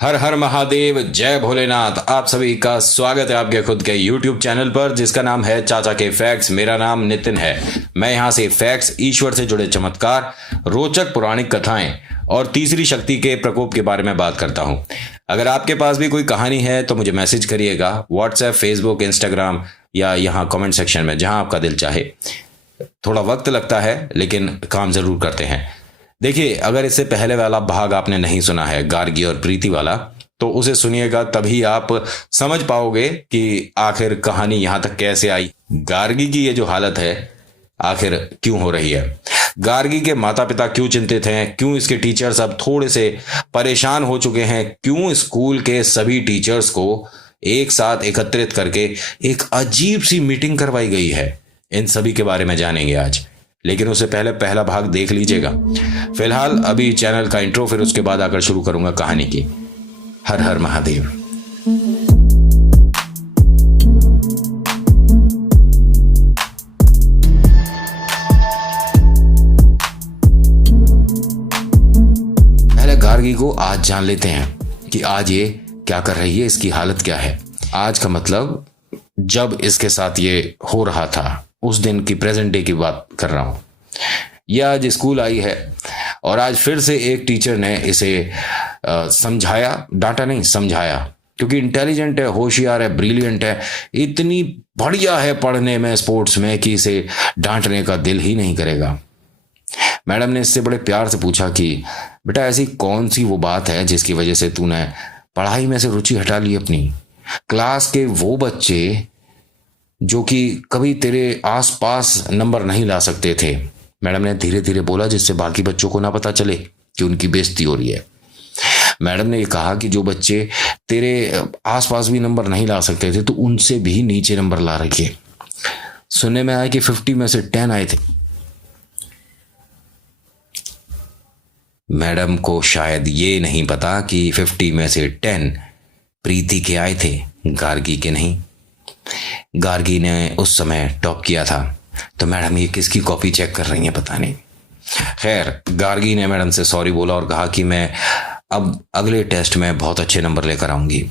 हर हर महादेव, जय भोलेनाथ। आप सभी का स्वागत है आपके खुद के YouTube चैनल पर जिसका नाम है चाचा के फैक्ट्स। मेरा नाम नितिन है। मैं यहाँ से फैक्ट्स, ईश्वर से जुड़े चमत्कार, रोचक पौराणिक कथाएं और तीसरी शक्ति के प्रकोप के बारे में बात करता हूँ। अगर आपके पास भी कोई कहानी है तो मुझे मैसेज करिएगा व्हाट्सएप, फेसबुक, इंस्टाग्राम या यहाँ कमेंट सेक्शन में, जहाँ आपका दिल चाहे। थोड़ा वक्त लगता है लेकिन काम जरूर करते हैं। देखिए, अगर इससे पहले वाला भाग आपने नहीं सुना है, गार्गी और प्रीति वाला, तो उसे सुनिएगा, तभी आप समझ पाओगे कि आखिर कहानी यहां तक कैसे आई। गार्गी की ये जो हालत है आखिर क्यों हो रही है, गार्गी के माता पिता क्यों चिंतित हैं, क्यों इसके टीचर्स अब थोड़े से परेशान हो चुके हैं, क्यों स्कूल के सभी टीचर्स को एक साथ एकत्रित करके एक अजीब सी मीटिंग करवाई गई है, इन सभी के बारे में जानेंगे आज। लेकिन उससे पहले पहला भाग देख लीजिएगा। फिलहाल अभी चैनल का इंट्रो, फिर उसके बाद आकर शुरू करूंगा कहानी की। हर हर महादेव। पहले गार्गी को आज जान लेते हैं कि आज ये क्या कर रही है, इसकी हालत क्या है। आज का मतलब जब इसके साथ ये हो रहा था उस दिन की, प्रेजेंट डे की बात कर रहा हूं। ये आज स्कूल आई है और आज फिर से एक टीचर ने इसे समझाया, डांटा नहीं, समझाया, क्योंकि इंटेलिजेंट है, होशियार है, ब्रिलियंट है, इतनी बढ़िया है पढ़ने में, स्पोर्ट्स में, कि इसे डांटने का दिल ही नहीं करेगा। मैडम ने इससे बड़े प्यार से पूछा कि बेटा, ऐसी कौन सी वो बात है जिसकी वजह से तूने पढ़ाई में से रुचि हटा ली अपनी? क्लास के वो बच्चे जो कि कभी तेरे आसपास नंबर नहीं ला सकते थे, मैडम ने धीरे धीरे बोला, जिससे बाकी बच्चों को ना पता चले कि उनकी बेइज्जती हो रही है। मैडम ने ये कहा कि जो बच्चे तेरे आसपास भी नंबर नहीं ला सकते थे तो उनसे भी नीचे नंबर ला रखे। सुनने में आया कि 50 में से 10 आए थे। मैडम को शायद ये नहीं पता कि 50 में से 10 प्रीति के आए थे, गार्गी के नहीं। गार्गी ने उस समय टॉप किया था, तो मैडम ये किसकी कॉपी चेक कर रही हैं पता नहीं। खैर, गार्गी ने मैडम से सॉरी बोला और कहा कि मैं अब अगले टेस्ट में बहुत अच्छे नंबर लेकर आऊंगी।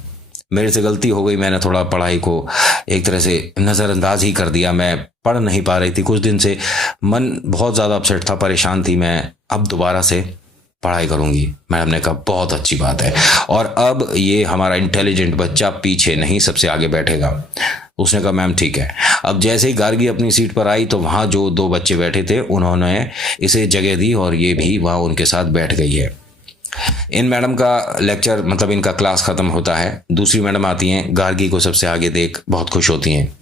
मेरे से गलती हो गई, मैंने थोड़ा पढ़ाई को एक तरह से नज़रअंदाज ही कर दिया। मैं पढ़ नहीं पा रही थी, कुछ दिन से मन बहुत ज़्यादा अपसेट था, परेशान थी। मैं अब दोबारा से पढ़ाई करूंगी। मैडम ने कहा बहुत अच्छी बात है, और अब ये हमारा इंटेलिजेंट बच्चा पीछे नहीं सबसे आगे बैठेगा। उसने कहा मैम ठीक है। अब जैसे ही गार्गी अपनी सीट पर आई तो वहाँ जो 2 बच्चे बैठे थे उन्होंने इसे जगह दी और ये भी वहाँ उनके साथ बैठ गई है। इन मैडम का लेक्चर, मतलब इनका क्लास ख़त्म होता है, दूसरी मैडम आती हैं, गार्गी को सबसे आगे देख बहुत खुश होती हैं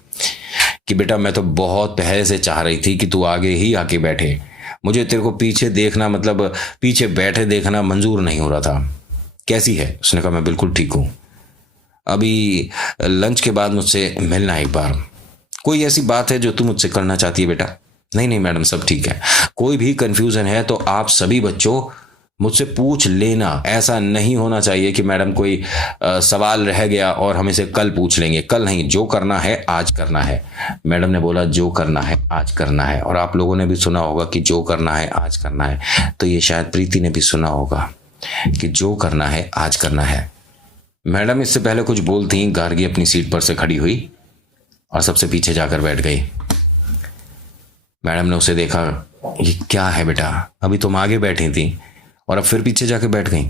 कि बेटा, मैं तो बहुत पहले से चाह रही थी कि तू आगे ही आके बैठे, मुझे तेरे को पीछे देखना, मतलब पीछे बैठे देखना मंजूर नहीं हो रहा था। कैसी है? उसने कहा मैं बिल्कुल ठीक हूँ। अभी लंच के बाद मुझसे मिलना एक बार। कोई ऐसी बात है जो तू मुझसे करना चाहती है बेटा? नहीं नहीं मैडम, सब ठीक है। कोई भी कंफ्यूजन है तो आप सभी बच्चों मुझसे पूछ लेना। ऐसा नहीं होना चाहिए कि मैडम कोई सवाल रह गया और हम इसे कल पूछ लेंगे। कल नहीं, जो करना है आज करना है। मैडम ने बोला जो करना है आज करना है, और आप लोगों ने भी सुना होगा कि जो करना है आज करना है। तो ये शायद प्रीति ने भी सुना होगा कि जो करना है आज करना है। मैडम इससे पहले कुछ बोलती, गार्गी अपनी सीट पर से खड़ी हुई और सबसे पीछे जाकर बैठ गई। मैडम ने उसे देखा, ये क्या है बेटा, अभी तुम आगे बैठी थी और अब फिर पीछे जाके बैठ गई।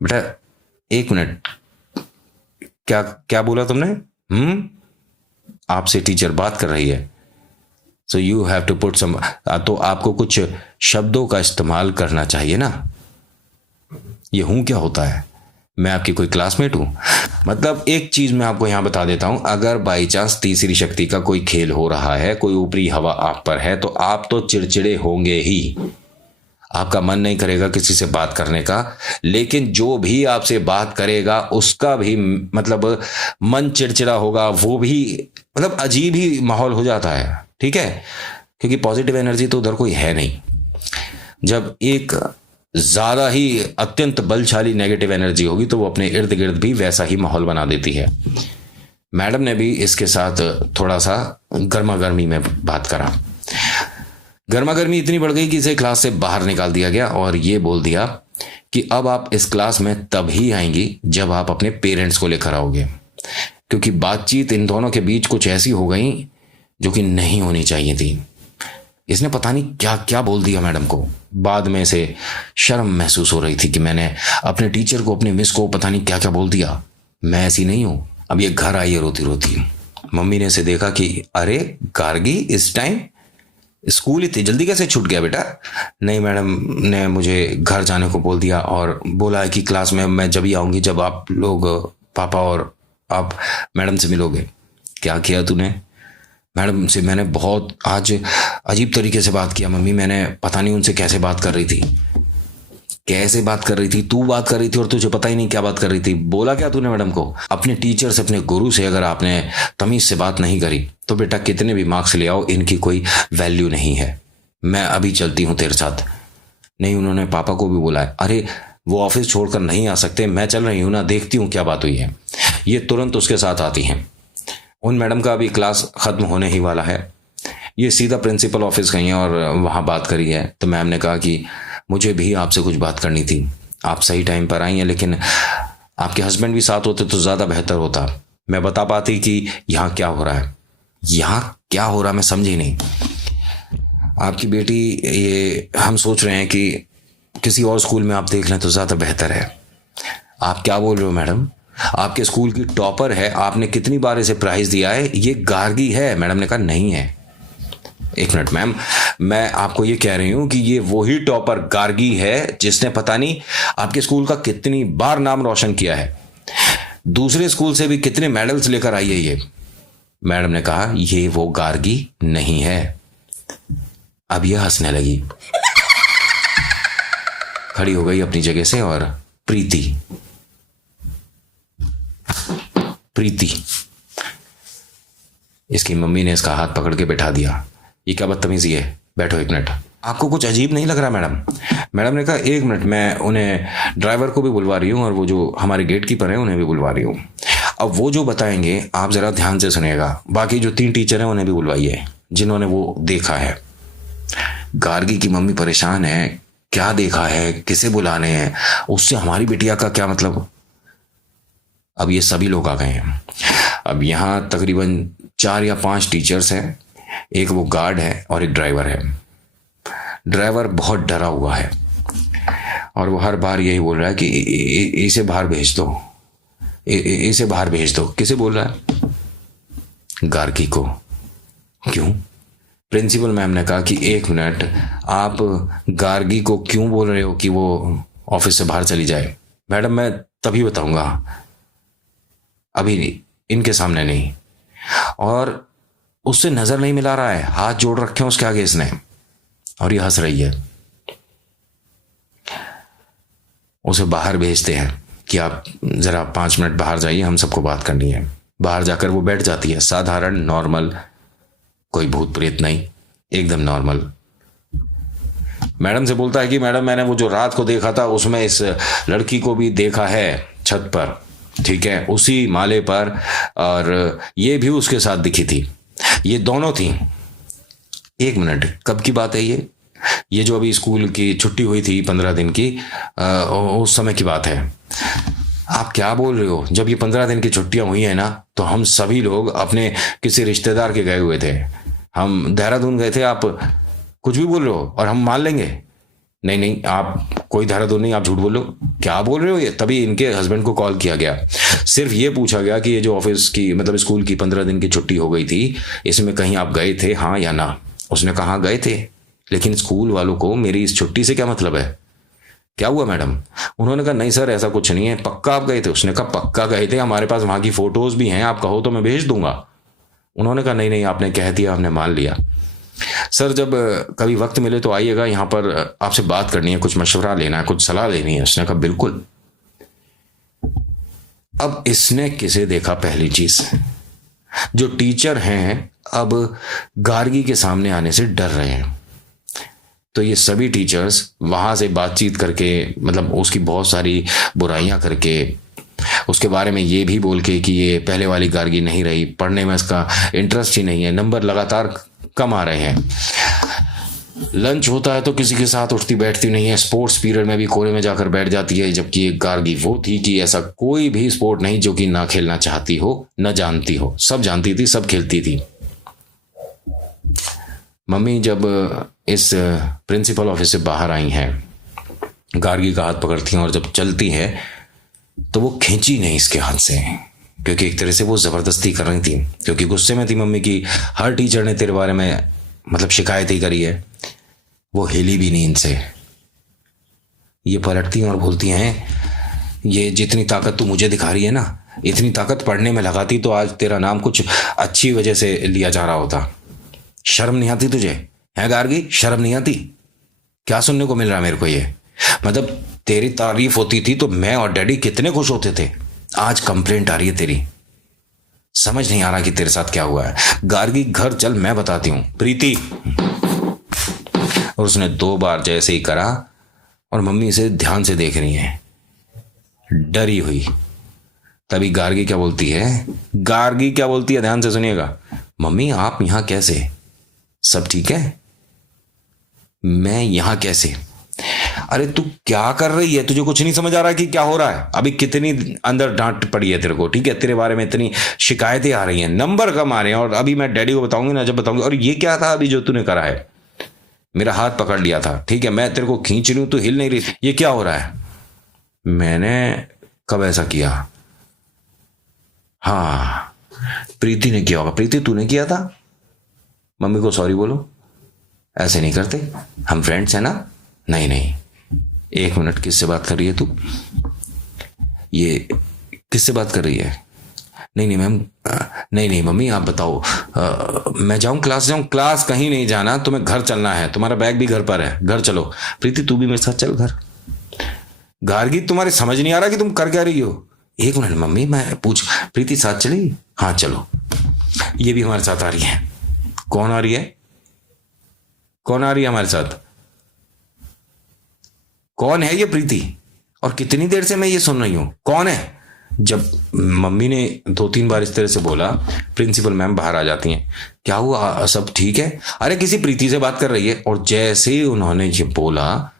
बेटा एक मिनट, क्या क्या बोला तुमने? आपसे टीचर बात कर रही है, so you have to put some, तो आपको कुछ शब्दों का इस्तेमाल करना चाहिए ना। ये हूं क्या होता है? मैं आपकी कोई क्लासमेट हूं? मतलब एक चीज मैं आपको यहां बता देता हूं, अगर बाई चांस तीसरी शक्ति का कोई खेल हो रहा है, कोई ऊपरी हवा आप पर है, तो आप तो चिड़चिड़े होंगे ही। आपका मन नहीं करेगा किसी से बात करने का, लेकिन जो भी आपसे बात करेगा उसका भी मतलब मन चिड़चिड़ा होगा, वो भी मतलब अजीब ही माहौल हो जाता है। ठीक है, क्योंकि पॉजिटिव एनर्जी तो उधर कोई है नहीं। जब एक ज्यादा ही अत्यंत बलशाली नेगेटिव एनर्जी होगी तो वो अपने इर्द गिर्द भी वैसा ही माहौल बना देती है। मैडम ने भी इसके साथ थोड़ा सा गर्मा गर्मी में बात करा। गर्मा गर्मी इतनी बढ़ गई कि इसे क्लास से बाहर निकाल दिया गया और ये बोल दिया कि अब आप इस क्लास में तभी आएंगी जब आप अपने पेरेंट्स को लेकर आओगे, क्योंकि बातचीत इन दोनों के बीच कुछ ऐसी हो गई जो कि नहीं होनी चाहिए थी। इसने पता नहीं क्या क्या बोल दिया मैडम को। बाद में से शर्म महसूस हो रही थी कि मैंने अपने टीचर को, अपने मिस को पता नहीं क्या क्या बोल दिया। मैं ऐसी नहीं हूं। अब ये घर आई है रोती रोती। मम्मी ने इसे देखा कि अरे गार्गी, इस टाइम स्कूल इतनी जल्दी कैसे छूट गया बेटा? नहीं, मैडम ने मुझे घर जाने को बोल दिया और बोला है कि क्लास में मैं जब ही आऊंगी जब आप लोग, पापा और आप मैडम से मिलोगे। क्या किया तूने? मैडम से मैंने बहुत आज अजीब तरीके से बात किया मम्मी। मैंने पता नहीं उनसे कैसे बात कर रही थी। कैसे बात कर रही थी? तू बात कर रही थी और तुझे पता ही नहीं क्या बात कर रही थी। बोला क्या तूने मैडम को? अपने टीचर से, अपने गुरु से अगर आपने तमीज से बात नहीं करी तो बेटा कितने भी मार्क्स ले आओ, इनकी कोई वैल्यू नहीं है। मैं अभी चलती हूँ तेरे साथ। नहीं, उन्होंने पापा को भी बोला है। अरे वो ऑफिस छोड़कर नहीं आ सकते, मैं चल रही हूँ ना, देखती हूँ क्या बात हुई है। ये तुरंत उसके साथ आती हैं। उन मैडम का अभी क्लास खत्म होने ही वाला है। ये सीधा प्रिंसिपल ऑफिस गई हैं और वहाँ बात करी है। तो मैम ने कहा कि मुझे भी आपसे कुछ बात करनी थी। आप सही टाइम पर आई हैं, लेकिन आपके हस्बैंड भी साथ होते तो ज़्यादा बेहतर होता। मैं बता पाती कि यहाँ क्या हो रहा है। यहाँ क्या हो रहा मैं समझी नहीं। आपकी बेटी, ये हम सोच रहे हैं कि किसी और स्कूल में आप देख लें तो ज़्यादा बेहतर है। आप क्या बोल रहे हो मैडम? आपके स्कूल की टॉपर है, आपने कितनी बार इसे प्राइज दिया है। ये गार्गी है। मैडम ने कहा नहीं है। एक मिनट मैम, मैं आपको ये कह रही हूं कि ये वही टॉपर गार्गी है जिसने पता नहीं आपके स्कूल का कितनी बार नाम रोशन किया है। दूसरे स्कूल से भी कितने मेडल्स लेकर आई है ये। मैडम ने कहा ये वो गार्गी नहीं है। अब ये हंसने लगी, खड़ी हो गई अपनी जगह से। और प्रीति इसकी मम्मी ने इसका हाथ पकड़ के बैठा दिया। ये क्या बदतमीजी है? बैठो एक मिनट। आपको कुछ अजीब नहीं लग रहा मैडम? मैडम ने कहा एक मिनट, मैं उन्हें ड्राइवर को भी बुलवा रही हूँ और वो जो हमारे गेट कीपर हैं उन्हें भी बुलवा रही हूँ। अब वो जो बताएंगे आप जरा ध्यान से सुनिएगा। बाकी जो 3 टीचर हैं उन्हें भी बुलवाइए जिन्होंने वो देखा है। गार्गी की मम्मी परेशान है। क्या देखा है, किसे बुलाने हैं, उससे हमारी बिटिया का क्या मतलब? अब ये सभी लोग आ गए हैं। अब यहाँ तकरीबन 4 या 5 टीचर्स हैं, एक वो गार्ड है और एक ड्राइवर है। ड्राइवर बहुत डरा हुआ है और वो हर बार यही बोल रहा है कि इसे बाहर भेज दो, इसे बाहर भेज दो। किसे बोल रहा है? गार्गी को। क्यों? प्रिंसिपल मैम ने कहा कि एक मिनट, आप गार्गी को क्यों बोल रहे हो कि वो ऑफिस से बाहर चली जाए? मैडम मैं तभी बताऊंगा, अभी नहीं, इनके सामने नहीं। और उससे नजर नहीं मिला रहा है, हाथ जोड़ रखे हैं उसके आगे इसने, और ये हंस रही है। उसे बाहर भेजते हैं कि आप जरा 5 मिनट बाहर जाइए, हम सबको बात करनी है। बाहर जाकर वो बैठ जाती है, साधारण नॉर्मल, कोई भूत प्रेत नहीं, एकदम नॉर्मल। मैडम से बोलता है कि मैडम मैंने वो जो रात को देखा था उसमें इस लड़की को भी देखा है छत पर, ठीक है, उसी माले पर, और ये भी उसके साथ दिखी थी। ये दोनों थी। एक मिनट, कब की बात है ये जो अभी स्कूल की छुट्टी हुई थी 15 दिन की, उस समय की बात है। आप क्या बोल रहे हो? जब ये 15 दिन की छुट्टियां हुई है ना, तो हम सभी लोग अपने किसी रिश्तेदार के गए हुए थे। हम देहरादून गए थे। आप कुछ भी बोल रहे हो और हम मान लेंगे? नहीं नहीं, आप कोई देहरादून नहीं, आप झूठ बोल रहे हो। क्या बोल रहे हो? ये तभी इनके हस्बैंड को कॉल किया गया। सिर्फ ये पूछा गया कि ये जो ऑफिस की, मतलब स्कूल की 15 दिन की छुट्टी हो गई थी, इसमें कहीं आप गए थे, हाँ या ना? उसने कहा गए थे, लेकिन स्कूल वालों को मेरी इस छुट्टी से क्या मतलब है? क्या हुआ मैडम? उन्होंने कहा नहीं सर, ऐसा कुछ नहीं है। पक्का आप गए थे? उसने कहा पक्का गए थे, हमारे पास वहां की फोटोज भी हैं, आप कहो तो मैं भेज दूंगा। उन्होंने कहा नहीं नहीं, आपने कह दिया, हमने मान लिया। सर जब कभी वक्त मिले तो आइएगा, यहाँ पर आपसे बात करनी है, कुछ मशवरा लेना है, कुछ सलाह लेनी है। उसने कहा बिल्कुल। अब इसने किसे देखा? पहली चीज, जो टीचर हैं अब गार्गी के सामने आने से डर रहे हैं। तो ये सभी टीचर्स वहां से बातचीत करके, मतलब उसकी बहुत सारी बुराइयां करके, उसके बारे में ये भी बोल के कि ये पहले वाली गार्गी नहीं रही, पढ़ने में इसका इंटरेस्ट ही नहीं है, नंबर लगातार कम आ रहे हैं। लंच होता है तो किसी के साथ उठती बैठती नहीं है, स्पोर्ट्स पीरियड में भी कोने में जाकर बैठ जाती है, जबकि एक गार्गी वो थी कि ऐसा कोई भी स्पोर्ट नहीं जो कि ना खेलना चाहती हो न जानती हो, सब जानती थी, सब खेलती थी। मम्मी जब इस प्रिंसिपल ऑफिस से बाहर आई हैं, गार्गी का हाथ पकड़ती हैं और जब चलती है तो वो खींची नहीं इसके हाथ से, क्योंकि एक तरह से वो जबरदस्ती कर रही थी, क्योंकि गुस्से में थी मम्मी की हर टीचर ने तेरे बारे में मतलब शिकायत ही करी है। वो हिली भी नहीं इनसे। ये पलटती हैं और बोलती हैं, ये जितनी ताकत तू मुझे दिखा रही है ना, इतनी ताकत पढ़ने में लगाती तो आज तेरा नाम कुछ अच्छी वजह से लिया जा रहा होता। शर्म नहीं आती तुझे? है गार्गी, शर्म नहीं आती? क्या सुनने को मिल रहा है मेरे को ये? मतलब तेरी तारीफ होती थी तो मैं और डैडी कितने खुश होते थे, आज कंप्लेंट आ रही है तेरी। समझ नहीं आ रहा कि तेरे साथ क्या हुआ है। गार्गी घर चल, मैं बताती हूं। प्रीति। और उसने 2 बार जैसे ही करा और मम्मी इसे ध्यान से देख रही है, डरी हुई। तभी गार्गी क्या बोलती है, गार्गी क्या बोलती है, ध्यान से सुनिएगा। मम्मी आप यहां कैसे? सब ठीक है? मैं यहां कैसे? अरे तू क्या कर रही है? तुझे कुछ नहीं समझ आ रहा कि क्या हो रहा है? अभी कितनी अंदर डांट पड़ी है तेरे को, ठीक है? तेरे बारे में इतनी शिकायतें आ रही हैं, नंबर कम आ रहे हैं, और अभी मैं डैडी को बताऊंगी ना, जब बताऊंगी। और ये क्या था अभी जो तूने करा है? मेरा हाथ पकड़ लिया था, ठीक है? मैं तेरे को खींच रही हूं, तू हिल नहीं रही। ये क्या हो रहा है? मैंने कब ऐसा किया? हाँ, प्रीति ने किया होगा। प्रीति तूने किया था? मम्मी को सॉरी बोलो, ऐसे नहीं करते, हम फ्रेंड्स हैं ना। नहीं नहीं, 1 मिनट, किससे बात कर रही है तू? ये किससे बात कर रही है? नहीं नहीं मैम, नहीं नहीं मम्मी आप बताओ। मैं जाऊं, क्लास जाऊं? क्लास कहीं नहीं जाना, तुम्हें घर चलना है, तुम्हारा बैग भी घर पर है, घर चलो। प्रीति तू भी मेरे साथ चल घर। गार्गी तुम्हारे समझ नहीं आ रहा कि तुम कर क्या रही हो? 1 मिनट मम्मी, मैं पूछ, प्रीति साथ चली? हाँ चलो। ये भी हमारे साथ आ रही है। कौन आ रही है? कौन आ रही है हमारे साथ? कौन है ये प्रीति? और कितनी देर से मैं ये सुन रही हूं, कौन है? जब मम्मी ने 2-3 बार इस तरह से बोला, प्रिंसिपल मैम बाहर आ जाती हैं। क्या हुआ, सब ठीक है? अरे किसी प्रीति से बात कर रही है। और जैसे ही उन्होंने ये बोला,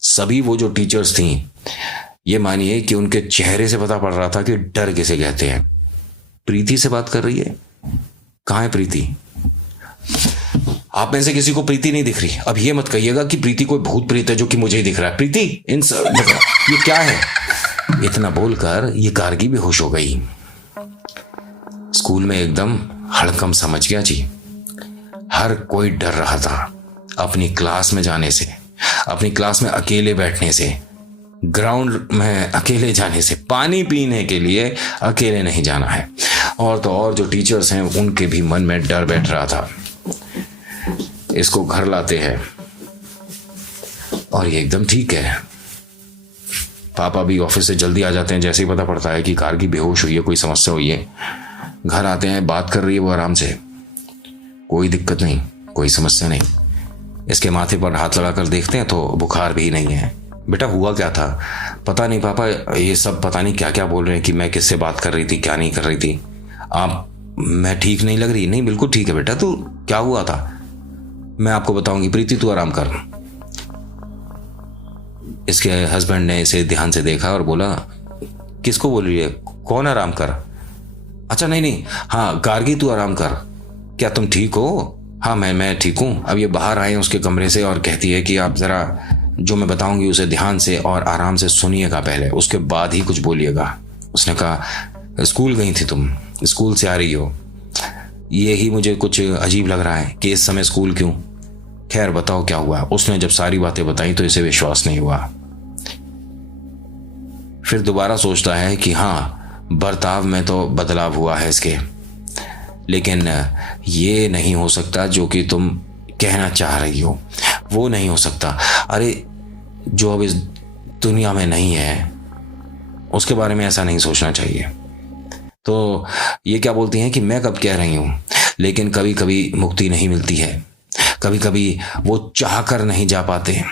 सभी वो जो टीचर्स थी, ये मानिए कि उनके चेहरे से पता पड़ रहा था कि डर किसे कहते हैं। प्रीति से बात कर रही है? कहाँ है प्रीति? आप में से किसी को प्रीति नहीं दिख रही? अब ये मत कहिएगा कि प्रीति कोई भूत प्रीत है जो कि मुझे ही दिख रहा है। प्रीति ये क्या है? इतना बोलकर ये गार्गी भी होश हो गई। स्कूल में एकदम हड़कंप समझ गया जी। हर कोई डर रहा था अपनी क्लास में जाने से, अपनी क्लास में अकेले बैठने से, ग्राउंड में अकेले जाने से, पानी पीने के लिए अकेले नहीं जाना है। और तो और जो टीचर्स हैं उनके भी मन में डर बैठ रहा था, इसको घर लाते हैं और ये एकदम ठीक है। पापा भी ऑफिस से जल्दी आ जाते हैं जैसे ही पता पड़ता है कि गार्गी बेहोश हुई है, कोई समस्या हुई है। घर आते हैं, बात कर रही है वो आराम से, कोई दिक्कत नहीं, कोई समस्या नहीं। इसके माथे पर हाथ लगाकर देखते हैं तो बुखार भी नहीं है। बेटा हुआ क्या था? पता नहीं पापा, ये सब पता नहीं क्या क्या बोल रहे हैं कि मैं किससे बात कर रही थी, क्या नहीं कर रही थी। आप, मैं ठीक नहीं लग रही? नहीं बिल्कुल ठीक है बेटा। तू क्या हुआ था? मैं आपको बताऊंगी। प्रीति तू आराम कर। इसके हस्बैंड ने इसे ध्यान से देखा और बोला, किसको बोल रही है? कौन आराम कर? अच्छा नहीं नहीं, हाँ गार्गी तू आराम कर। क्या तुम ठीक हो? हाँ मैं ठीक हूं। अब ये बाहर आए उसके कमरे से और कहती है कि आप जरा जो मैं बताऊंगी उसे ध्यान से और आराम से सुनिएगा पहले, उसके बाद ही कुछ बोलिएगा। उसने कहा, स्कूल गई थी तुम, स्कूल से आ रही हो, ये ही मुझे कुछ अजीब लग रहा है कि इस समय स्कूल क्यों? खैर बताओ क्या हुआ। उसने जब सारी बातें बताई तो इसे विश्वास नहीं हुआ। फिर दोबारा सोचता है कि हाँ बर्ताव में तो बदलाव हुआ है इसके, लेकिन ये नहीं हो सकता जो कि तुम कहना चाह रही हो, वो नहीं हो सकता। अरे जो अब इस दुनिया में नहीं है उसके बारे में ऐसा नहीं सोचना चाहिए। तो ये क्या बोलती हैं कि मैं कब कह रही हूं, लेकिन कभी कभी मुक्ति नहीं मिलती है, कभी कभी वो चाह कर नहीं जा पाते।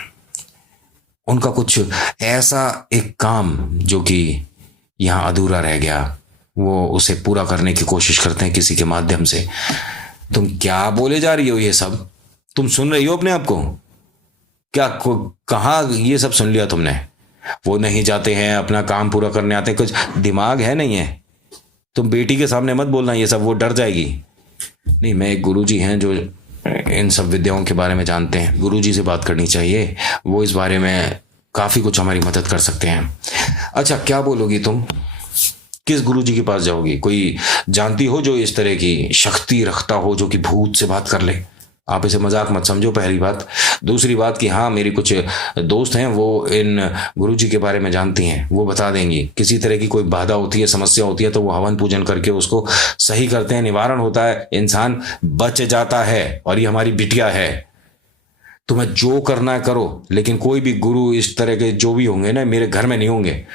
उनका कुछ ऐसा एक काम जो कि यहां अधूरा रह गया, वो उसे पूरा करने की कोशिश करते हैं किसी के माध्यम से। तुम क्या बोले जा रही हो? ये सब तुम सुन रही हो अपने आप को? क्या कहाँ ये सब सुन लिया तुमने? वो नहीं जाते हैं, अपना काम पूरा करने आते हैं, कुछ दिमाग है नहीं है? तुम बेटी के सामने मत बोलना ये सब, वो डर जाएगी। नहीं, मैं एक गुरुजी हैं जो इन सब विद्याओं के बारे में जानते हैं, गुरुजी से बात करनी चाहिए, वो इस बारे में काफी कुछ हमारी मदद कर सकते हैं। अच्छा, क्या बोलोगी तुम? किस गुरुजी के पास जाओगी? कोई जानती हो जो इस तरह की शक्ति रखता हो, जो कि भूत से बात कर ले? आप इसे मजाक मत समझो, पहली बात। दूसरी बात कि हाँ, मेरी कुछ दोस्त हैं, वो इन गुरुजी के बारे में जानती हैं, वो बता देंगी। किसी तरह की कोई बाधा होती है, समस्या होती है, तो वो हवन पूजन करके उसको सही करते हैं, निवारण होता है, इंसान बच जाता है। और ये हमारी बिटिया है। तुम्हें जो करना है करो, लेकिन कोई भी गुरु इस तरह के जो भी होंगे ना, मेरे घर में नहीं होंगे।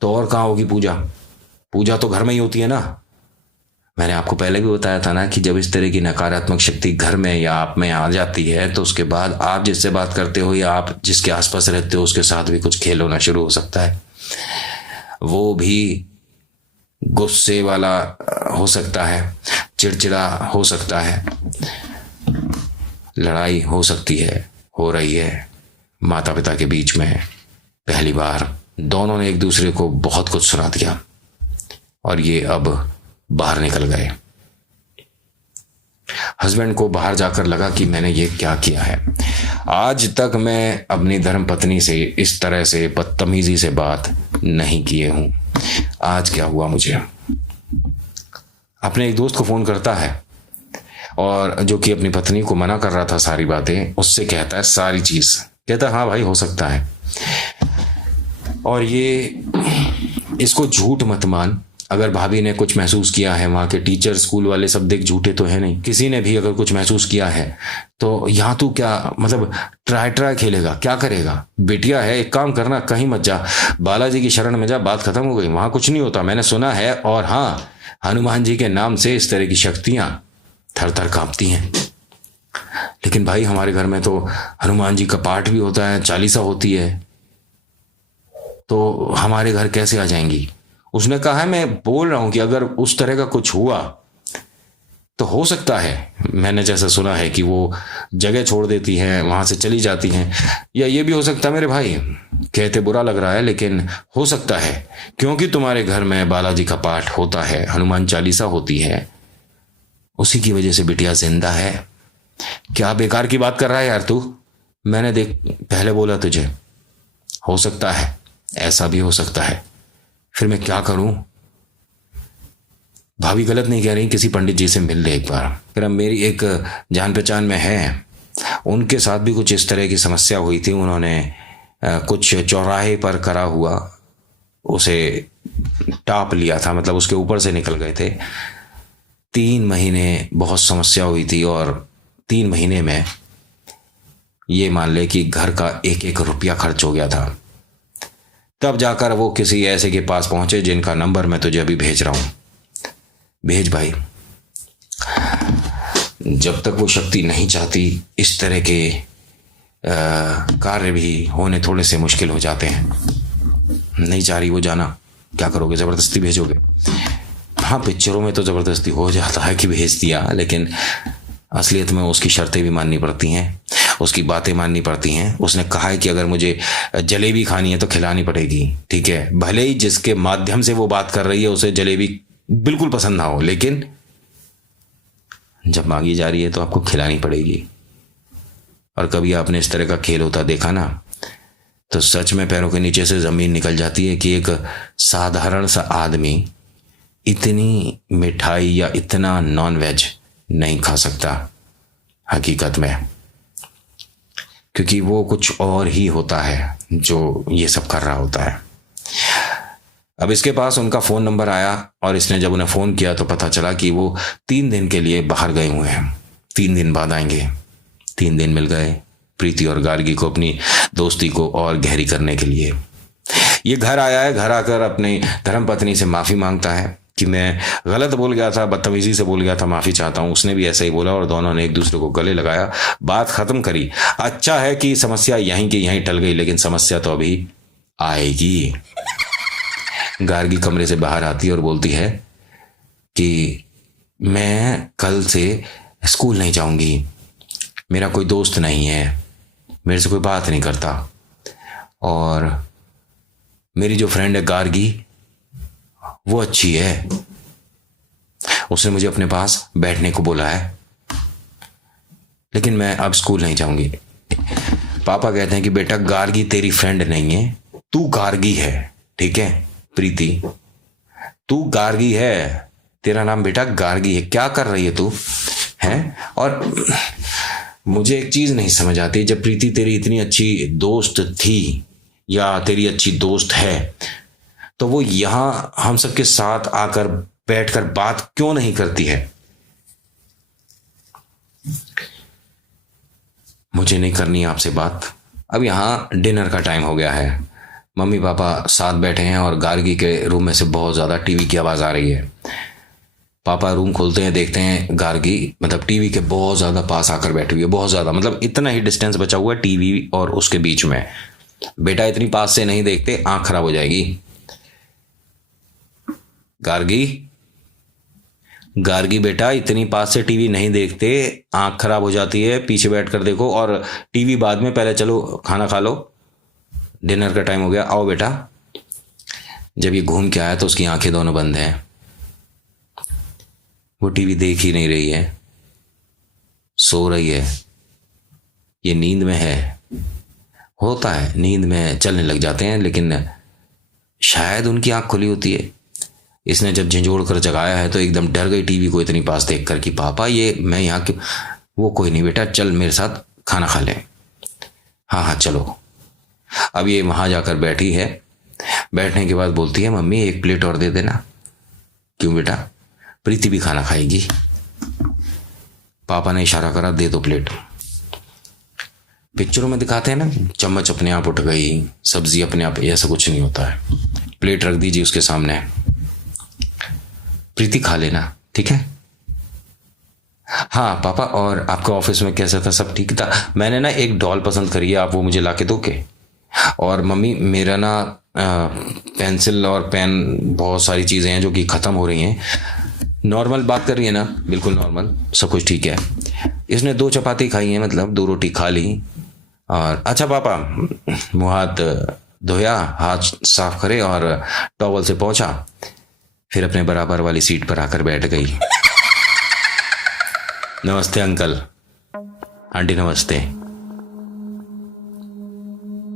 तो और कहाँ होगी पूजा? पूजा तो घर में ही होती है ना। मैंने आपको पहले भी बताया था ना कि जब इस तरह की नकारात्मक शक्ति घर में या आप में आ जाती है, तो उसके बाद आप जिससे बात करते हो या आप जिसके आसपास रहते हो, उसके साथ भी कुछ खेल होना शुरू हो सकता है। वो भी गुस्से वाला हो सकता है, चिड़चिड़ा हो सकता है, लड़ाई हो सकती है, हो रही है माता पिता के बीच में। पहली बार दोनों ने एक दूसरे को बहुत कुछ सुना दिया और ये अब बाहर निकल गए। हस्बैंड को बाहर जाकर लगा कि मैंने ये क्या किया है। आज तक मैं अपनी धर्मपत्नी से इस तरह से बदतमीजी से बात नहीं किए हूं। आज क्या हुआ मुझे? अपने एक दोस्त को फोन करता है और जो कि अपनी पत्नी को मना कर रहा था सारी बातें, उससे कहता है सारी चीज। कहता है हाँ भाई, हो सकता है। और ये इसको झूठ मत मान। अगर भाभी ने कुछ महसूस किया है, वहां के टीचर, स्कूल वाले सब देख झूठे तो है नहीं, किसी ने भी अगर कुछ महसूस किया है तो यहाँ तू क्या मतलब ट्राई खेलेगा? क्या करेगा? बिटिया है, एक काम करना, कहीं मत जा, बालाजी की शरण में जा, बात खत्म हो गई। वहां कुछ नहीं होता, मैंने सुना है। और हाँ, हनुमान जी के नाम से इस तरह की शक्तियां थर थर कांपती हैं। लेकिन भाई हमारे घर में तो हनुमान जी का पाठ भी होता है, चालीसा होती है, तो हमारे घर कैसे आ जाएंगी? उसने कहा है, मैं बोल रहा हूं कि अगर उस तरह का कुछ हुआ तो हो सकता है, मैंने जैसा सुना है कि वो जगह छोड़ देती हैं, वहां से चली जाती हैं। या ये भी हो सकता है मेरे भाई, कहते बुरा लग रहा है लेकिन हो सकता है, क्योंकि तुम्हारे घर में बालाजी का पाठ होता है, हनुमान चालीसा होती है, उसी की वजह से बिटिया जिंदा है। क्या बेकार की बात कर रहा है यार तू? मैंने देख पहले बोला तुझे, हो सकता है, ऐसा भी हो सकता है। फिर मैं क्या करूं? भाभी गलत नहीं कह रही, किसी पंडित जी से मिल ले एक बार। फिर अब मेरी एक जान पहचान में है, उनके साथ भी कुछ इस तरह की समस्या हुई थी। उन्होंने कुछ चौराहे पर करा हुआ उसे टाप लिया था, मतलब उसके ऊपर से निकल गए थे। 3 महीने बहुत समस्या हुई थी और 3 महीने में ये मान ले कि घर का 1-1 रुपया खर्च हो गया था। तब जाकर वो किसी ऐसे के पास पहुंचे जिनका नंबर मैं तुझे अभी भेज रहा हूं। भेज भाई। जब तक वो शक्ति नहीं चाहती, इस तरह के कार्य भी होने थोड़े से मुश्किल हो जाते हैं। नहीं चाह रही वो जाना, क्या करोगे? जबरदस्ती भेजोगे? हाँ, पिक्चरों में तो जबरदस्ती हो जाता है कि भेज दिया, लेकिन असलियत में उसकी शर्तें भी माननी पड़ती हैं, उसकी बातें माननी पड़ती हैं। उसने कहा है कि अगर मुझे जलेबी खानी है तो खिलानी पड़ेगी, ठीक है? भले ही जिसके माध्यम से वो बात कर रही है उसे जलेबी बिल्कुल पसंद ना हो, लेकिन जब मांगी जा रही है तो आपको खिलानी पड़ेगी। और कभी आपने इस तरह का खेल होता देखा ना, तो सच में पैरों के नीचे से जमीन निकल जाती है कि एक साधारण सा आदमी इतनी मिठाई या इतना नॉनवेज नहीं खा सकता हकीकत में, क्योंकि वो कुछ और ही होता है जो ये सब कर रहा होता है। अब इसके पास उनका फोन नंबर आया और इसने जब उन्हें फोन किया तो पता चला कि वो 3 दिन के लिए बाहर गए हुए हैं, 3 दिन बाद आएंगे। 3 दिन मिल गए प्रीति और गार्गी को अपनी दोस्ती को और गहरी करने के लिए। ये घर आया है, घर आकर अपनी धर्मपत्नी से माफी मांगता है कि मैं गलत बोल गया था, बदतमीजी से बोल गया था, माफी चाहता हूं। उसने भी ऐसा ही बोला और दोनों ने एक दूसरे को गले लगाया, बात खत्म करी। अच्छा है कि समस्या यहीं की यहीं टल गई, लेकिन समस्या तो अभी आएगी। गार्गी कमरे से बाहर आती है और बोलती है कि मैं कल से स्कूल नहीं जाऊंगी, मेरा कोई दोस्त नहीं है, मेरे से कोई बात नहीं करता। और मेरी जो फ्रेंड है गार्गी, वो अच्छी है, उसने मुझे अपने पास बैठने को बोला है, लेकिन मैं अब स्कूल नहीं जाऊंगी। पापा कहते हैं कि बेटा गार्गी तेरी फ्रेंड नहीं है, तू गार्गी है, ठीक है प्रीति, तू गार्गी है, तेरा नाम बेटा गार्गी है। क्या कर रही है तू है? और मुझे एक चीज नहीं समझ आती, जब प्रीति तेरी इतनी अच्छी दोस्त थी या तेरी अच्छी दोस्त है, तो वो यहां हम सबके साथ आकर बैठकर बात क्यों नहीं करती है? मुझे नहीं करनी आपसे बात। अब यहां डिनर का टाइम हो गया है, मम्मी पापा साथ बैठे हैं और गार्गी के रूम में से बहुत ज्यादा टीवी की आवाज आ रही है। पापा रूम खोलते हैं, देखते हैं गार्गी मतलब टीवी के बहुत ज्यादा पास आकर बैठी हुई है, बहुत ज्यादा, मतलब इतना ही डिस्टेंस बचा हुआ है टीवी और उसके बीच में। बेटा इतनी पास से नहीं देखते, आंख खराब हो जाएगी। गार्गी, गार्गी बेटा इतनी पास से टीवी नहीं देखते, आंख खराब हो जाती है, पीछे बैठ कर देखो, और टीवी बाद में, पहले चलो खाना खा लो, डिनर का टाइम हो गया, आओ बेटा। जब ये घूम के आया तो उसकी आंखें दोनों बंद हैं, वो टीवी देख ही नहीं रही है, सो रही है। ये नींद में है, होता है नींद में चलने लग जाते हैं, लेकिन शायद उनकी आंख खुली होती है। इसने जब झंझोड़ कर जगाया है तो एकदम डर गई टीवी को इतनी पास देखकर कि पापा ये मैं यहाँ क्यों? वो कोई नहीं बेटा, चल मेरे साथ खाना खा ले। हाँ हाँ चलो। अब ये वहां जाकर बैठी है, बैठने के बाद बोलती है मम्मी एक प्लेट और दे देना। क्यों बेटा? प्रीति भी खाना खाएगी। पापा ने इशारा करा, दे दो प्लेट। पिक्चरों में दिखाते हैं ना, चम्मच अपने आप उठ गई, सब्जी अपने आप, ऐसा कुछ नहीं होता है। प्लेट रख दीजिए उसके सामने, प्रीति खा लेना, ठीक है? हाँ पापा, और आपका ऑफिस में कैसा था? सब ठीक था? मैंने ना एक डॉल पसंद करी है, आप वो मुझे लाके दोगे? और मम्मी मेरा ना पेंसिल और पेन, बहुत सारी चीजें हैं जो कि खत्म हो रही हैं। नॉर्मल बात कर रही है ना? बिल्कुल नॉर्मल, सब कुछ ठीक है। इसने 2 चपाती खाई हैं, मतलब 2 रोटी खा ली। और अच्छा पापा, मुंह हाथ धोया, हाथ साफ करे और टॉवल से पोंछा, फिर अपने बराबर वाली सीट पर आकर बैठ गई। नमस्ते अंकल, आंटी नमस्ते,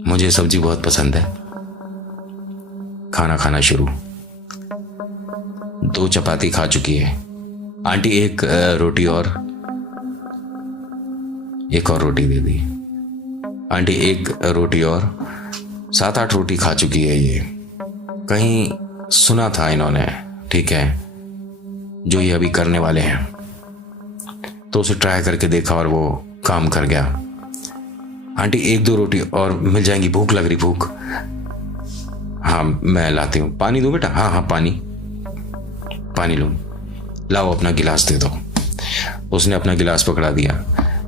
मुझे सब्जी बहुत पसंद है। खाना खाना शुरू। 2 चपाती खा चुकी है आंटी, एक रोटी और, एक और रोटी दे दी आंटी, एक रोटी और। 7-8 रोटी खा चुकी है ये। कहीं सुना था इन्होंने, ठीक है, जो ये अभी करने वाले हैं, तो उसे ट्राई करके देखा और वो काम कर गया। आंटी 1-2 रोटी और मिल जाएंगी, भूख लग रही, भूख। हाँ मैं लाती हूँ। पानी दो बेटा? हाँ हाँ पानी, पानी लो, लाओ अपना गिलास दे दो। उसने अपना गिलास पकड़ा दिया।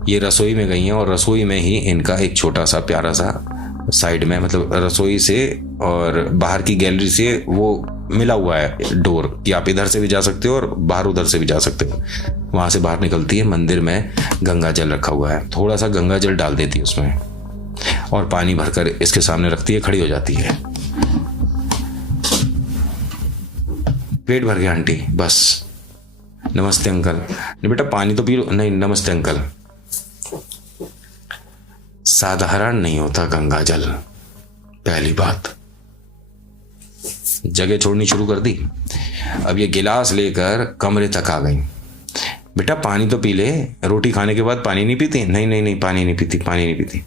ये रसोई में गई हैं और रसोई में ही इनका एक छोटा सा प्यारा सा साइड में, मतलब रसोई से और बाहर की गैलरी से वो मिला हुआ है डोर, कि आप इधर से भी जा सकते हो और बाहर उधर से भी जा सकते हो। वहां से बाहर निकलती है, मंदिर में गंगा जल रखा हुआ है, थोड़ा सा गंगा जल डाल देती है उसमें और पानी भरकर इसके सामने रखती है, खड़ी हो जाती है। पेट भर गया आंटी, बस। नमस्ते अंकल। नहीं बेटा पानी तो पी लो। नहीं नमस्ते अंकल। साधारण नहीं होता गंगा जल, पहली बात। जगह छोड़नी शुरू कर दी। अब ये गिलास लेकर कमरे तक आ गई। बेटा पानी तो पी ले, रोटी खाने के बाद पानी नहीं पीती? नहीं नहीं नहीं पानी नहीं पीती, पानी नहीं पीती,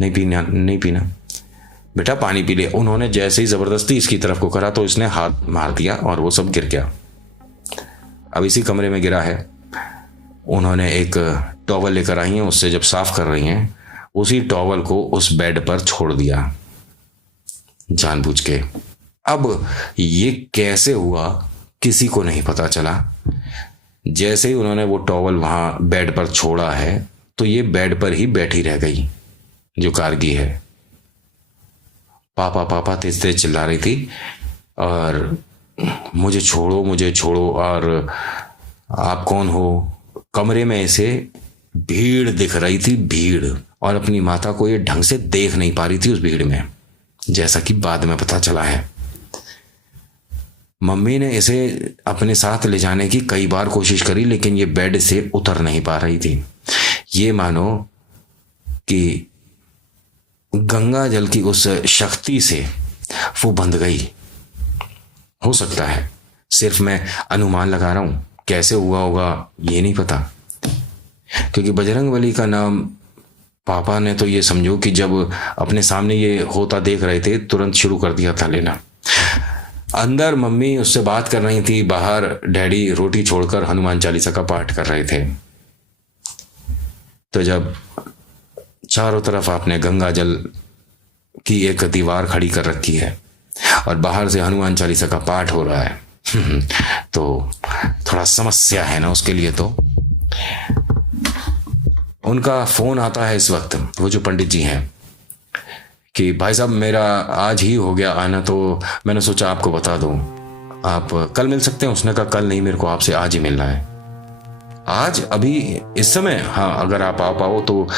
नहीं पीना, नहीं पीना बेटा, पानी पी ले। उन्होंने जैसे ही जबरदस्ती इसकी तरफ को करा तो इसने हाथ मार दिया और वो सब गिर गया। अब इसी कमरे में गिरा है। उन्होंने एक टॉवल लेकर आई हैं, उससे जब साफ कर रही हैं, उसी टॉवल को उस बेड पर छोड़ दिया जानबूझ के। अब ये कैसे हुआ किसी को नहीं पता चला। जैसे ही उन्होंने वो टॉवल वहां बेड पर छोड़ा है तो ये बेड पर ही बैठी रह गई, जो गार्गी है। पापा पापा तेज तेज चिल्ला रही थी और मुझे छोड़ो, मुझे छोड़ो, और आप कौन हो? कमरे में ऐसे भीड़ दिख रही थी, भीड़, और अपनी माता को ये ढंग से देख नहीं पा रही थी उस भीड़ में, जैसा कि बाद में पता चला है। मम्मी ने इसे अपने साथ ले जाने की कई बार कोशिश करी, लेकिन ये बेड से उतर नहीं पा रही थी। ये मानो कि गंगा जल की उस शक्ति से वो बंध गई। हो सकता है, सिर्फ मैं अनुमान लगा रहा हूं, कैसे हुआ होगा ये नहीं पता, क्योंकि बजरंगबली का नाम पापा ने तो ये समझो कि जब अपने सामने ये होता देख रहे थे तुरंत शुरू कर दिया था लेना। अंदर मम्मी उससे बात कर रही थी, बाहर डैडी रोटी छोड़कर हनुमान चालीसा का पाठ कर रहे थे। तो जब चारों तरफ आपने गंगा जल की एक दीवार खड़ी कर रखी है और बाहर से हनुमान चालीसा का पाठ हो रहा है तो थोड़ा समस्या है ना उसके लिए। तो उनका फोन आता है इस वक्त, वो जो पंडित जी हैं, कि भाई साहब मेरा आज ही हो गया आना, तो मैंने सोचा आपको बता दूं, आप कल मिल सकते हैं। उसने कहा कल नहीं, मेरे को आपसे आज ही मिलना है। आज अभी इस समय? हाँ, अगर आप आ पाओ तो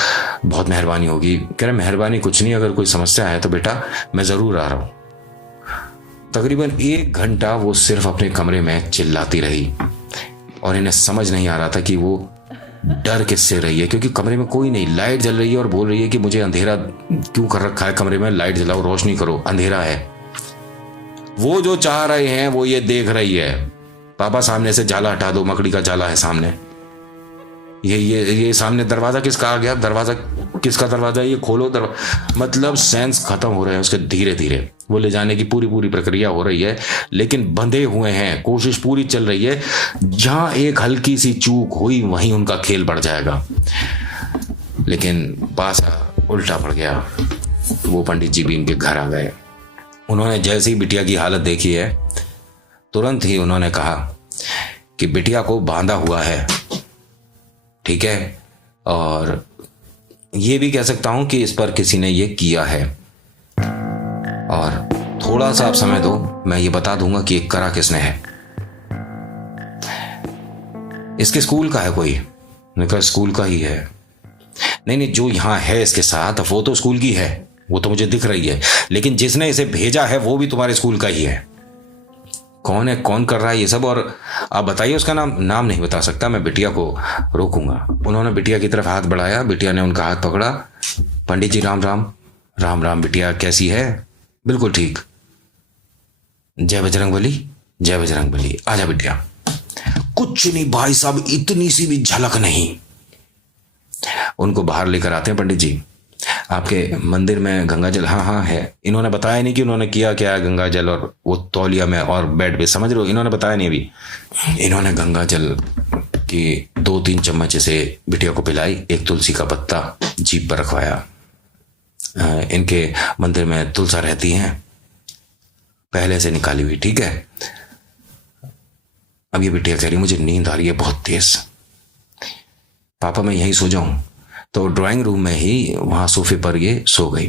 बहुत मेहरबानी होगी। कह रहे मेहरबानी कुछ नहीं, अगर कोई समस्या है तो बेटा मैं जरूर आ रहा हूं। तकरीबन 1 घंटा वो सिर्फ अपने कमरे में चिल्लाती रही और इन्हें समझ नहीं आ रहा था कि वो डर किससे रही है, क्योंकि कमरे में कोई नहीं, लाइट जल रही है और बोल रही है कि मुझे अंधेरा क्यों कर रखा है कमरे में, लाइट जलाओ, रोशनी करो, अंधेरा है। वो जो चाह रहे हैं वो ये देख रही है, पापा सामने से जाला हटा दो, मकड़ी का जाला है सामने। ये सामने दरवाजा किसका आ गया, दरवाजा किसका दरवाजा, ये खोलो मतलब सेंस खत्म हो रहे हैं उसके। धीरे धीरे वो ले जाने की पूरी प्रक्रिया हो रही है, लेकिन बंधे हुए हैं, कोशिश पूरी चल रही है। जहां एक हल्की सी चूक हुई वहीं उनका खेल बढ़ जाएगा। लेकिन पासा उल्टा पड़ गया। वो पंडित जी भी इनके घर आ गए। उन्होंने जैसे ही बिटिया की हालत देखी है, तुरंत ही उन्होंने कहा कि बिटिया को बांधा हुआ है, ठीक है, और ये भी कह सकता हूं कि इस पर किसी ने ये किया है, और थोड़ा सा आप समय दो, मैं ये बता दूंगा कि ये करा किसने है। इसके स्कूल का है कोई? मैंने कहा स्कूल का ही है। नहीं, जो यहां है इसके साथ वो तो स्कूल की है, वो तो मुझे दिख रही है, लेकिन जिसने इसे भेजा है वो भी तुम्हारे स्कूल का ही है। कौन है, कौन कर रहा है ये सब, और आप बताइए उसका नाम नहीं बता सकता, मैं बिटिया को रोकूंगा। उन्होंने बिटिया की तरफ हाथ बढ़ाया, बिटिया ने उनका हाथ पकड़ा। पंडित जी राम राम। राम राम बिटिया, कैसी है? बिल्कुल ठीक। जय बजरंगबली, जय बजरंगबली। आजा बिटिया। कुछ नहीं भाई साहब, इतनी सी भी झलक नहीं। उनको बाहर लेकर आते हैं पंडित जी। आपके मंदिर में गंगा जल? हाँ है। इन्होंने बताया नहीं कि उन्होंने किया क्या है गंगा जल और वो तौलिया में और बेड पे, समझ रहे हो, इन्होंने बताया नहीं अभी। इन्होंने गंगा जल की 2-3 चम्मच से बिटिया को पिलाई, एक तुलसी का पत्ता जीभ पर रखवाया। इनके मंदिर में तुलसा रहती हैं, पहले से निकाली हुई, ठीक है। अब ये बिटिया कह रही मुझे नींद आ रही है बहुत तेज, पापा मैं यहीं सो जाऊं। तो ड्राइंग रूम में ही वहां सोफे पर ये सो गई।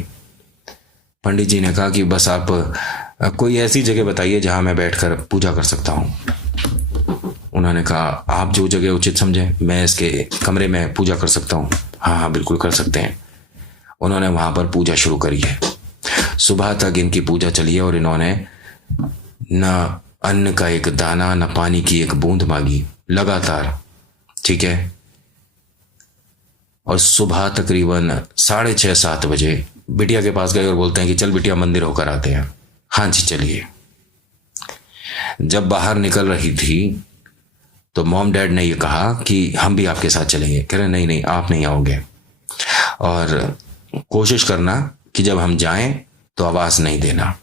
पंडित जी ने कहा कि बस आप कोई ऐसी जगह बताइए जहां मैं बैठकर पूजा कर सकता हूं। उन्होंने कहा आप जो जगह उचित समझें, मैं इसके कमरे में पूजा कर सकता हूं। हाँ बिल्कुल कर सकते हैं। उन्होंने वहां पर पूजा शुरू करी है। सुबह तक इनकी पूजा चली है और इन्होंने न अन्न का एक दाना, न पानी की एक बूंद मांगी, लगातार, ठीक है। और सुबह तकरीबन 6:30-7 बजे बिटिया के पास गए और बोलते हैं कि चल बिटिया मंदिर होकर आते हैं। हाँ जी चलिए। जब बाहर निकल रही थी तो मॉम डैड ने ये कहा कि हम भी आपके साथ चलेंगे। कह रहे नहीं आप नहीं आओगे, और कोशिश करना कि जब हम जाएं तो आवाज नहीं देना,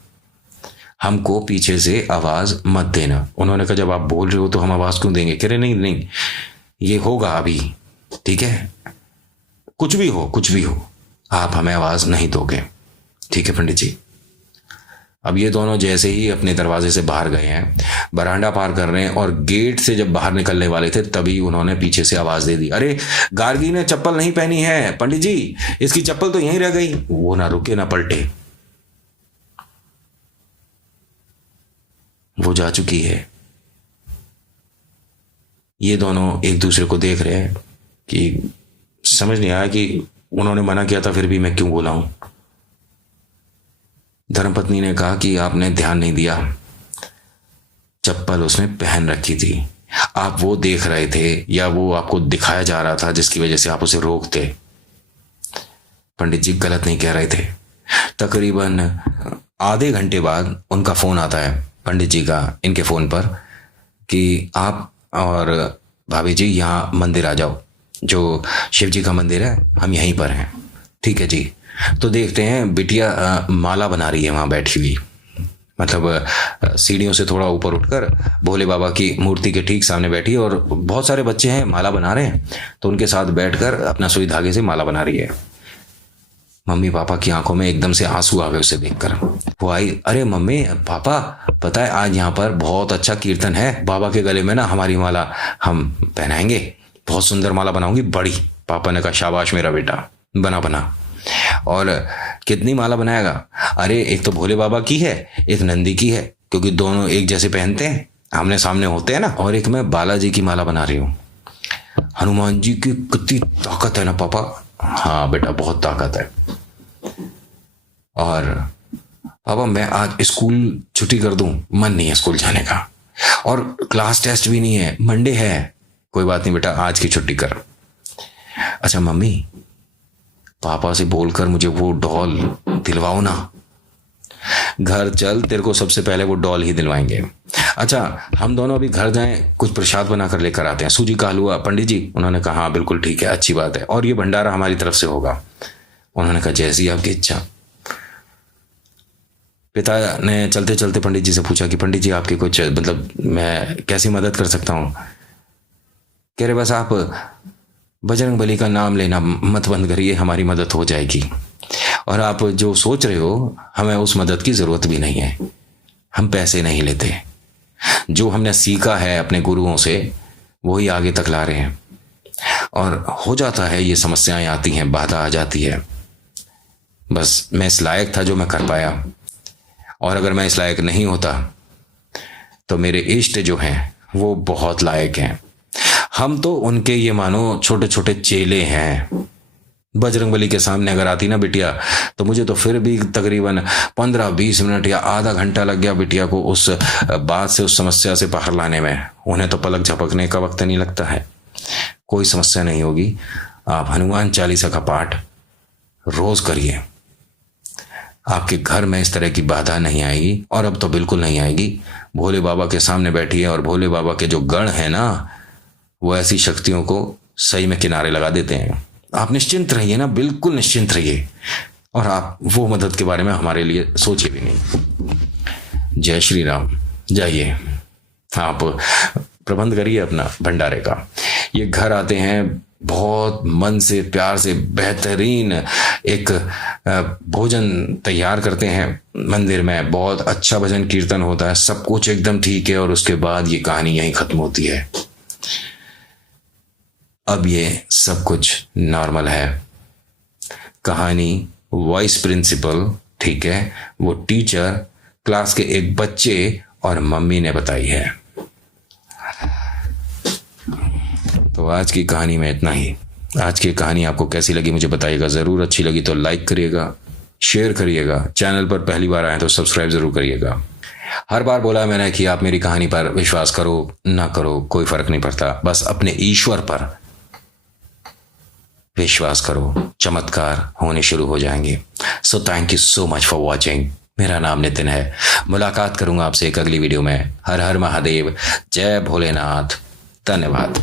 हमको पीछे से आवाज मत देना। उन्होंने कहा जब आप बोल रहे हो तो हम आवाज क्यों देंगे? कह रहे नहीं ये होगा अभी, ठीक है, कुछ भी हो आप हमें आवाज नहीं दोगे, ठीक है पंडित जी। अब ये दोनों जैसे ही अपने दरवाजे से बाहर गए हैं, बरांडा पार कर रहे हैं और गेट से जब बाहर निकलने वाले थे तभी उन्होंने पीछे से आवाज दे दी, अरे गार्गी ने चप्पल नहीं पहनी है पंडित जी, इसकी चप्पल तो यहीं रह गई। वो ना रुके ना पलटे, वो जा चुकी है। ये दोनों एक दूसरे को देख रहे हैं कि समझ नहीं आया कि उन्होंने मना किया था, फिर भी मैं क्यों बोला हूं? धर्मपत्नी ने कहा कि आपने ध्यान नहीं दिया, चप्पल उसने पहन रखी थी, आप वो देख रहे थे या वो आपको दिखाया जा रहा था जिसकी वजह से आप उसे रोकते। पंडित जी गलत नहीं कह रहे थे। तकरीबन आधे घंटे बाद उनका फोन आता है पंडित जी का इनके फोन पर कि आप और भाभी जी यहाँ मंदिर आ जाओ, जो शिव जी का मंदिर है, हम यहीं पर हैं। ठीक है जी। तो देखते हैं बिटिया माला बना रही है वहाँ बैठी हुई, मतलब सीढ़ियों से थोड़ा ऊपर उठकर भोले बाबा की मूर्ति के ठीक सामने बैठी है, और बहुत सारे बच्चे हैं माला बना रहे हैं, तो उनके साथ बैठकर अपना सुई धागे से माला बना रही है। मम्मी पापा की आंखों में एकदम से आंसू आ गए उसे देखकर। वो आई, अरे मम्मी पापा, पता है आज यहाँ पर बहुत अच्छा कीर्तन है, बाबा के गले में ना हमारी माला हम पहनाएंगे, बहुत सुंदर माला बनाऊंगी बड़ी। पापा ने कहा शाबाश मेरा बेटा, बना बना। और कितनी माला बनाएगा? अरे एक तो भोले बाबा की है, एक नंदी की है, क्योंकि दोनों एक जैसे पहनते हैं, आमने सामने होते हैं ना, और एक मैं बालाजी की माला बना रही हूँ। हनुमान जी की कितनी ताकत है ना पापा। हाँ बेटा बहुत ताकत है। और पापा मैं आज स्कूल छुट्टी कर दूं, मन नहीं है स्कूल जाने का, और क्लास टेस्ट भी नहीं है, मंडे है। कोई बात नहीं बेटा, आज की छुट्टी कर। अच्छा मम्मी, पापा से बोलकर मुझे वो डॉल दिलवाओ ना। घर चल, तेरे को सबसे पहले वो डॉल ही दिलवाएंगे। अच्छा हम दोनों अभी घर जाएं, कुछ प्रसाद बनाकर लेकर आते हैं, सूजी का हलवा। पंडित जी, उन्होंने कहा हाँ बिल्कुल ठीक है, अच्छी बात है, और ये भंडारा हमारी तरफ से होगा। उन्होंने कहा जैसी आपकी इच्छा। पिता ने चलते चलते पंडित जी से पूछा कि पंडित जी आपकी कुछ मतलब मैं कैसी मदद कर सकता हूँ? कह रहे बस आप बजरंग बली का नाम लेना मत बंद करिए, हमारी मदद हो जाएगी। और आप जो सोच रहे हो, हमें उस मदद की जरूरत भी नहीं है, हम पैसे नहीं लेते, जो हमने सीखा है अपने गुरुओं से वही आगे तक ला रहे हैं। और हो जाता है, ये समस्याएं आती हैं, बाधा आ जाती है, बस मैं इस लायक था जो मैं कर पाया, और अगर मैं इस लायक नहीं होता तो मेरे इष्ट जो हैं वो बहुत लायक हैं। हम तो उनके ये मानो छोटे छोटे चेले हैं। बजरंगबली के सामने अगर आती ना बिटिया, तो मुझे तो फिर भी तकरीबन 15-20 मिनट या आधा घंटा लग गया बिटिया को उस बात से, उस समस्या से बाहर लाने में। उन्हें तो पलक झपकने का वक्त नहीं लगता है। कोई समस्या नहीं होगी, आप हनुमान चालीसा का पाठ रोज करिए, आपके घर में इस तरह की बाधा नहीं आएगी, और अब तो बिल्कुल नहीं आएगी। भोले बाबा के सामने बैठी है, और भोले बाबा के जो गण है ना, वो ऐसी शक्तियों को सही में किनारे लगा देते हैं। आप निश्चिंत रहिए ना, बिल्कुल निश्चिंत रहिए, और आप वो मदद के बारे में हमारे लिए सोचिए भी नहीं। जय श्री राम। जाइए आप प्रबंध करिए अपना भंडारे का। ये घर आते हैं, बहुत मन से प्यार से बेहतरीन एक भोजन तैयार करते हैं मंदिर में, बहुत अच्छा भजन कीर्तन होता है, सब कुछ एकदम ठीक है, और उसके बाद ये कहानी यहीं खत्म होती है। अब ये सब कुछ नॉर्मल है। कहानी वाइस प्रिंसिपल, ठीक है, वो टीचर, क्लास के एक बच्चे और मम्मी ने बताई है। तो आज की कहानी में इतना ही। आज की कहानी आपको कैसी लगी मुझे बताइएगा जरूर। अच्छी लगी तो लाइक करिएगा, शेयर करिएगा, चैनल पर पहली बार आए तो सब्सक्राइब जरूर करिएगा। हर बार बोला मैंने कि आप मेरी कहानी पर विश्वास करो ना करो कोई फर्क नहीं पड़ता, बस अपने ईश्वर पर विश्वास करो, चमत्कार होने शुरू हो जाएंगे। So thank you so much for watching. मेरा नाम नितिन है। मुलाकात करूंगा आपसे एक अगली वीडियो में। हर हर महादेव, जय भोलेनाथ, धन्यवाद।